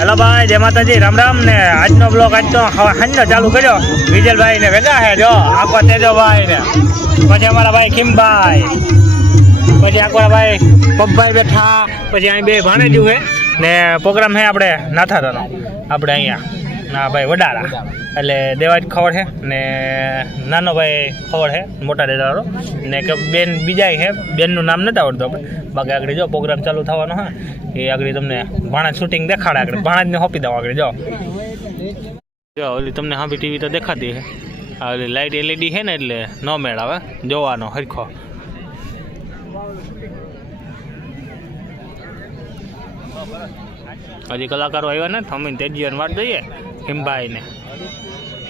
હેલો ભાઈ, જય માતાજી, રામ રામ ને આજનો બ્લોગ આજ તો હાંજનો ચાલુ કર્યો. વિજલભાઈ ને ભેગા હે જો આખો તેજોભાઈ ને પછી અમારા ભાઈ ખીમભાઈ, પછી આખો ભાઈ પપ્પાભાઈ બેઠા, પછી અહીં બે ભાણેજું હે ને પ્રોગ્રામ હે આપણે નાથારાનો, આપણે અહીંયા ના ભાઈ વડાળા એટલે દેવાજ ખબર છે ને નાનો ભાઈ ખબર છે મોટા દેદારો ને કે બેન બીજા છે, બેનનું નામ નથી આવડતું આપણે. બાકી આગળ જો પ્રોગ્રામ ચાલુ થવાનો હા એ આગળ તમને ભાણા શૂટિંગ દેખાડે, આગળ ભાણાજને હોપી દઉં આગળ જો ઓલી તમને હાંભી ટીવી તો દેખાતી છે, આ ઓલી લાઇટ એલઈડી છે ને એટલે ન મેળ આવે જોવાનો હરખો. હજી કલાકારો આવ્યા ને થમીને તેજીને વાત જોઈએ હિમભાઈ ને.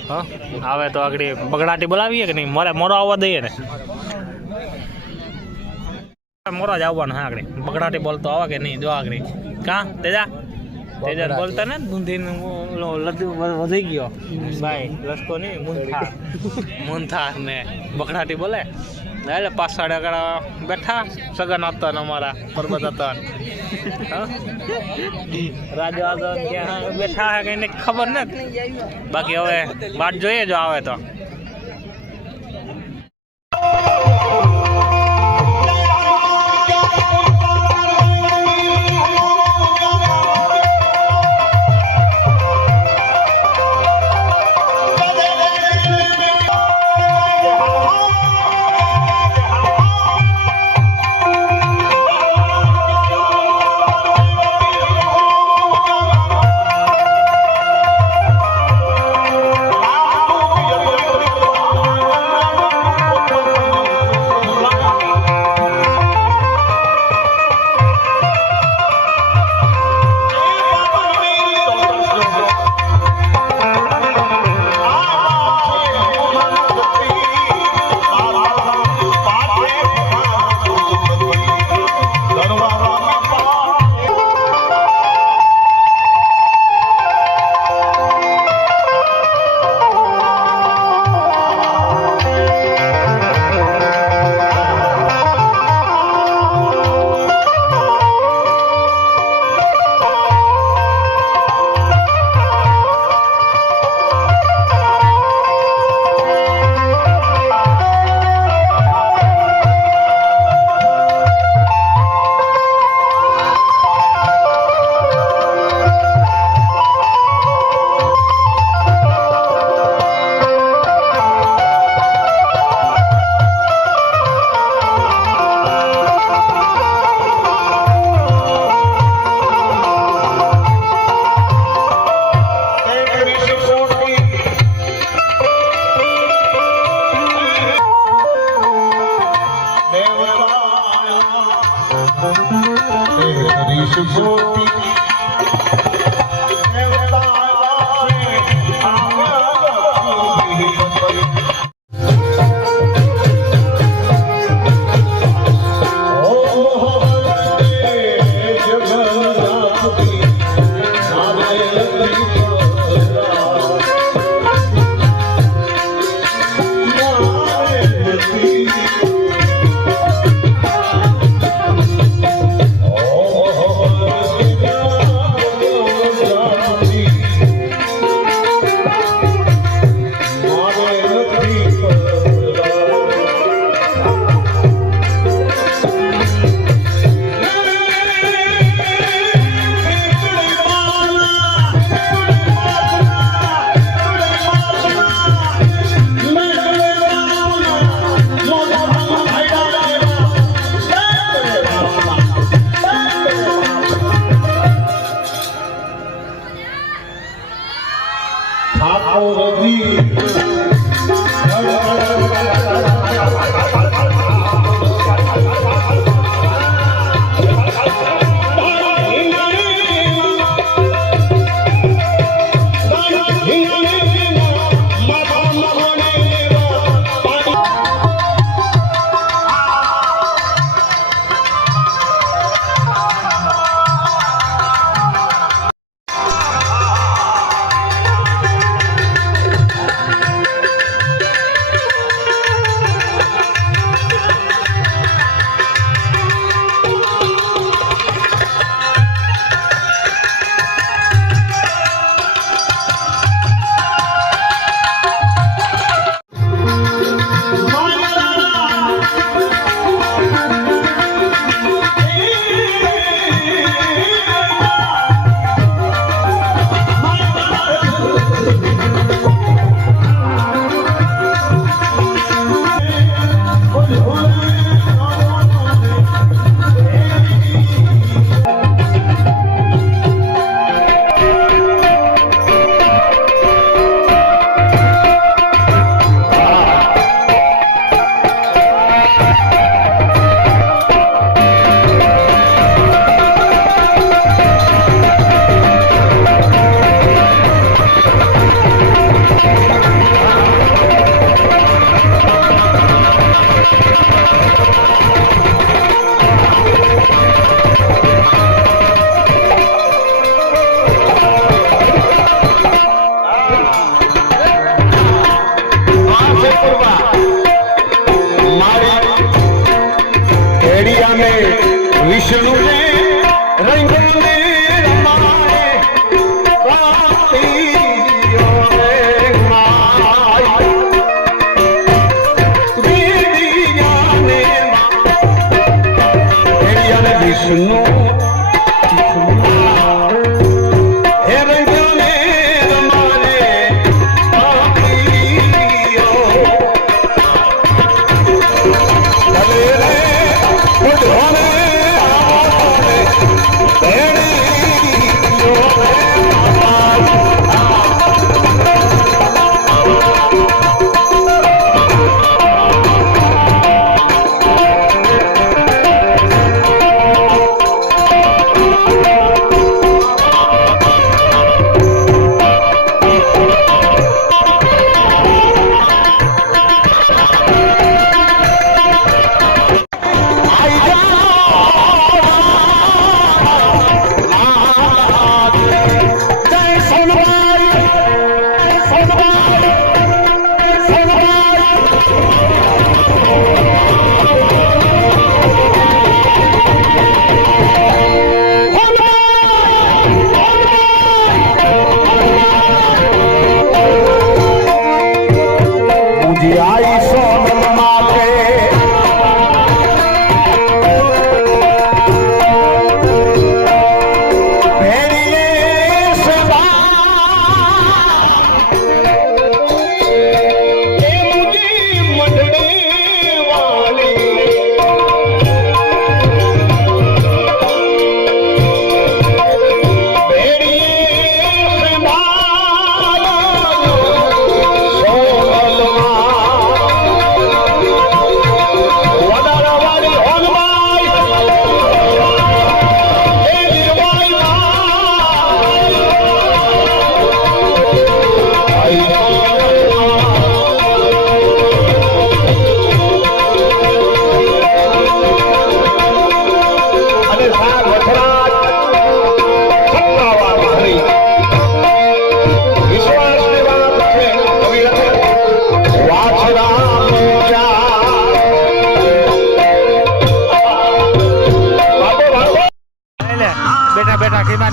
હા આવે તો આગળ બગડાટી બોલાવીએ કે નહીં, મોરો આવવા દઈએ ને, મોરો જ આવવાનો હા આગળ બગડાટી બોલતો આવે કે નહીં જો આગળ કાં તેજા બોલતા ને બુંધીનું વધી ગયો ભાઈ લસકો નહીં મૂંથાર ને બગડાટી બોલે એટલે પાછળ આગળ બેઠા સગન હતા ને અમારા પરબત હતા રાજો આગળ ત્યાં બેઠા હે કઈ ખબર નથી. બાકી હવે વાટ જોઈએ જો આવે તો. વિષ્ણુ ને રંગને રમાય રાતીઓ રે માય દેવિયાને માં વિષ્ણુ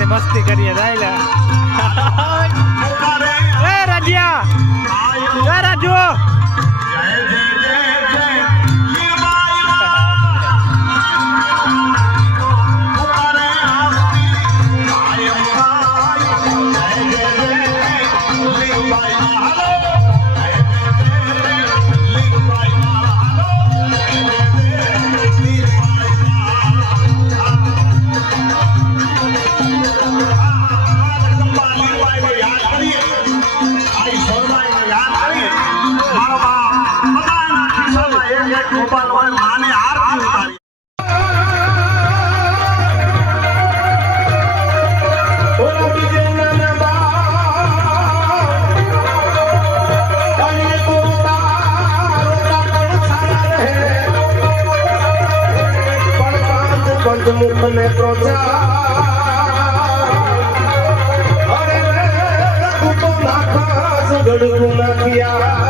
મસ્તી કરીએ રાજ્યા રાજુ મુખ ને પ્રોત્સાહ તો નાખા ગડું નાખ્યા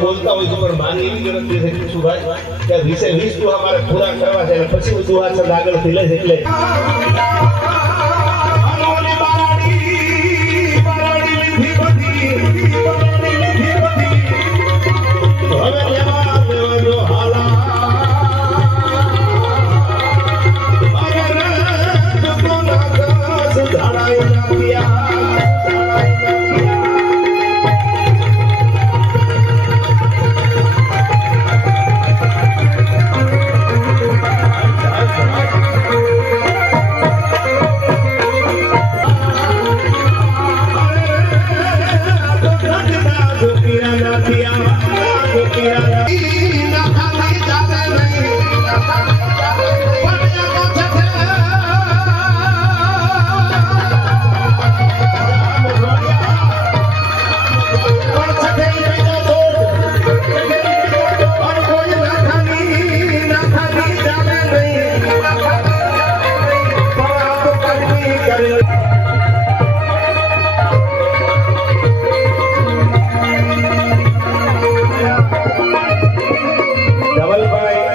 બોલતા હોય છે પણ મારી એવી ગણતરી છે કિશુભાઈ કે 20 દુહા મારે પૂરા કરવા છે અને પછી હું દુહા છંદ આગળથી લઈશ એટલે હવે લેવા દેવાનો હાલા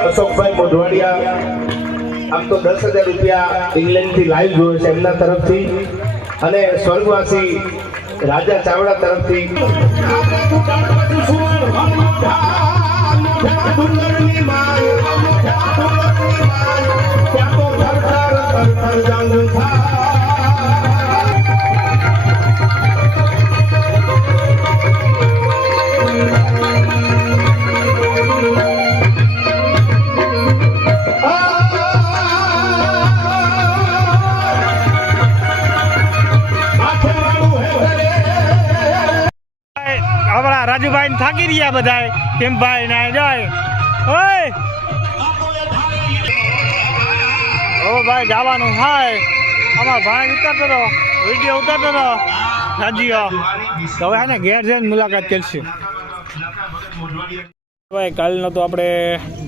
અશોકભાઈ મોઢવાડિયા આમ તો 10,000 રૂપિયા ઇંગ્લેન્ડથી લાઈવ જોવે છે એમના તરફથી અને સ્વર્ગવાસી રાજા ચાવડા તરફથી આપણા રાજુભાઈ થાકી રહ્યા બધા કેમ ભાઈ ના જાય ઓય ઓ ભાઈ જવાનું હાય અમાર ભાઈ ઉતારતો હતો વિડીયો ઉતારતો હતો રાજીઓ તો હવે આને ઘેર જઈને મુલાકાત કરશું ભાઈ કાલનો તો આપણે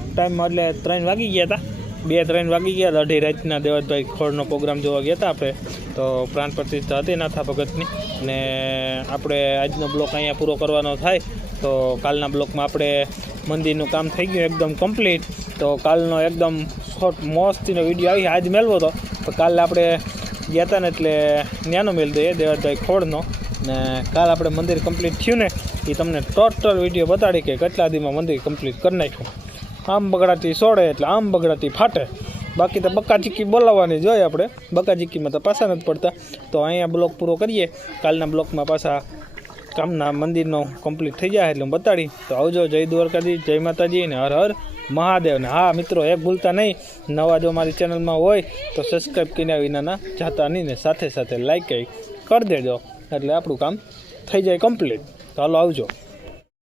ટાઈમ એટલે 3 વાગી ગયા હતા 2-3 વાગી ગયા 2:30 રાતના દેવતભાઈ ખોડનો પ્રોગ્રામ જોવા ગયા હતા આપણે તો પ્રાણ પ્રતિષ્ઠા હતી નાથા ભગતની ને આપણે આજનો બ્લોક અહીંયા પૂરો કરવાનો થાય તો કાલના બ્લોકમાં આપણે મંદિરનું કામ થઈ ગયું એકદમ કમ્પ્લીટ તો કાલનો એકદમ શોર્ટ મસ્તીનો વિડીયો આવી આજ મેળવો હતો તો કાલે આપણે ગયા હતા ને એટલે ન્યાનો મેળ દઈએ દેવતભાઈ ખોડનો ને કાલ આપણે મંદિર કમ્પ્લીટ થયું ને એ તમને ટોટલ વિડીયો બતાડી કે કેટલા દીમાં મંદિર કમ્પ્લીટ કરી નાખ્યું આમ બગડાતી સોડે એટલે આમ બગડાતી ફાટે બાકી તો બક્કા ચીક્કી બોલાવવાની જોઈએ આપણે બક્કા ચીક્કીમાં તો પાછા નથી પડતા તો અહીંયા બ્લોક પૂરો કરીએ કાલના બ્લોકમાં પાછા કામના મંદિરનો કમ્પ્લીટ થઈ જાય એટલે હું બતાડી તો આવજો જય દ્વારકાધીશ જય માતાજી ને હર હર મહાદેવ ને હા મિત્રો એક ભૂલતા નહીં નવા જો મારી ચેનલમાં હોય તો સબસ્ક્રાઈબ કર્યા વિનાના જાતા નહીં ને સાથે સાથે લાઈક કરી દેજો એટલે આપણું કામ થઈ જાય કમ્પ્લીટ તો હાલો આવજો.